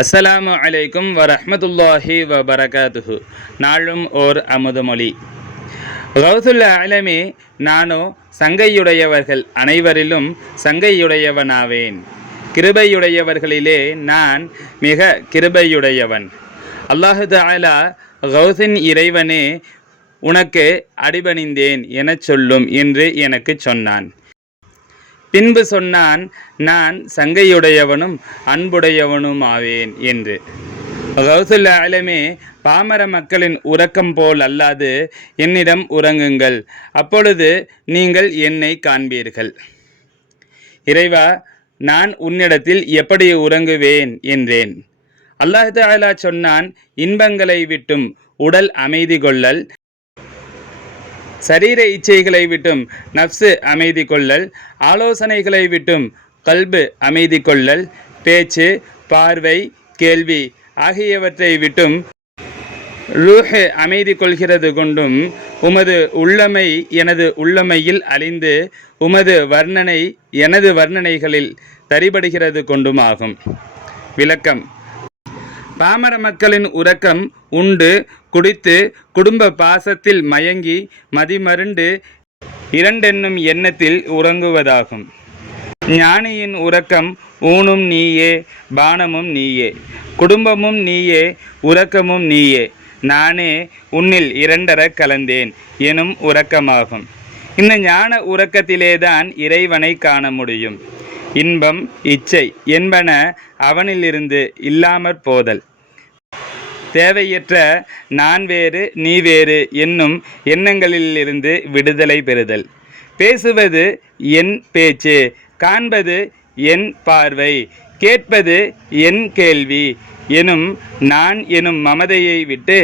அஸ்ஸலாமு அலைக்கும் வரஹ்மத்துல்லாஹி வபரகாத்துஹு. நாளும் ஓர் அமுதமொழி. கௌசுல் ஆலமி, நானோ சங்கையுடையவர்கள் அனைவரிலும் சங்கையுடையவனாவேன். கிருபையுடையவர்களிலே நான் மிக கிருபையுடையவன். அல்லாஹு தஆலா, கௌசின் இறைவனே, உனக்கு அடிபணிந்தேன் எனச் சொல்லும் என்று எனக்கு சொன்னான். பின்பு சொன்னான், நான் சங்கையுடையவனும் அன்புடையவனுமாவேன் என்று. கௌசுல் ஆலமே, பாமர மக்களின் உறக்கம் போல் அல்லாது என்னிடம் உறங்குங்கள், அப்பொழுது நீங்கள் என்னை காண்பீர்கள். இறைவா, நான் உன்னிடத்தில் எப்படி உறங்குவேன் என்றேன். அல்லாஹ் தஆலா சொன்னான், இன்பங்களை விட்டும் உடல் அமைதி கொள்ளல், சரீர இச்சைகளை விட்டும் நஃப்சு அமைதி கொள்ளல், ஆலோசனைகளை விட்டும் கல்பு அமைதி கொள்ளல், பேச்சு, பார்வை, கேள்வி ஆகியவற்றை விட்டும் ரூஹ் அமைதி கொள்கிறது கொண்டும், உமது உள்ளமை எனது உள்ளமையில் அழிந்து உமது வர்ணனை எனது வர்ணனைகளில் தரிபடுகிறது கொண்டுமாகும். விளக்கம்: பாமர மக்களின் உறக்கம் உண்டு குடித்து குடும்ப பாசத்தில் மயங்கி மதிமருண்டு இரண்டென்னும் எண்ணத்தில் உறங்குவதாகும். ஞானியின் உறக்கம் ஊனும் நீயே, பானமும் நீயே, குடும்பமும் நீயே, உறக்கமும் நீயே, நானே உன்னில் இரண்டர கலந்தேன் எனும் உறக்கமாகும். இந்த ஞான உறக்கத்திலேதான் இறைவனை காண முடியும். இன்பம், இச்சை என்பன அவனிலிருந்து இல்லாமற் போதல், தேவையற்ற நான் வேறு நீ வேறு என்னும் எண்ணங்களிலிருந்து விடுதலை பெறுதல், பேசுவது என் பேச்சு, காண்பது என் பார்வை, கேட்பது என் கேள்வி எனும் நான் எனும் மமதையை விட்டு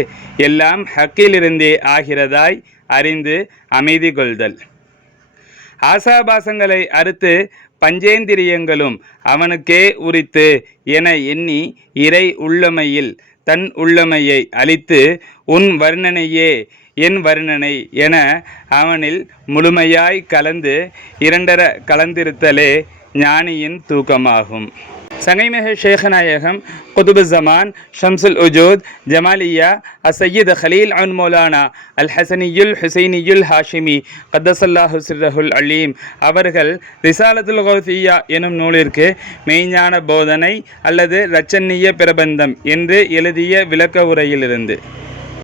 எல்லாம் ஹக்கிலிருந்தே ஆகிறதாய் அறிந்து அமைதி கொள்தல், ஆசாபாசங்களை அறுத்து பஞ்சேந்திரியங்களும் அவனுக்கே உரித்து என எண்ணி இறை உள்ளமையில் தன் உள்ளமையை அளித்து உன் வர்ணனையே என் வர்ணனை என அவனில் முழுமையாய் கலந்து இரண்டர கலந்திருத்தலே ஞானியின் தூக்கமாகும். சங்கைமிகு ஷேഖநாயகம் குதுபு ஜமான் ஷம்சுல் உஜூத் ஜமாலியா அசையீத் ஹலீல் அன் மௌலானா அல் ஹசனியுல் ஹுசைனியுல் ஹாஷிமி கத்தசல்லாஹு சிர்ரஹுல் அலீம் அவர்கள் ரிசாலத்துல் கௌசிய்யா எனும் நூலிற்கு மெய்ஞான போதனை அல்லது இரட்சண்ய பிரபந்தம் என்று எழுதிய விளக்க உரையிலிருந்து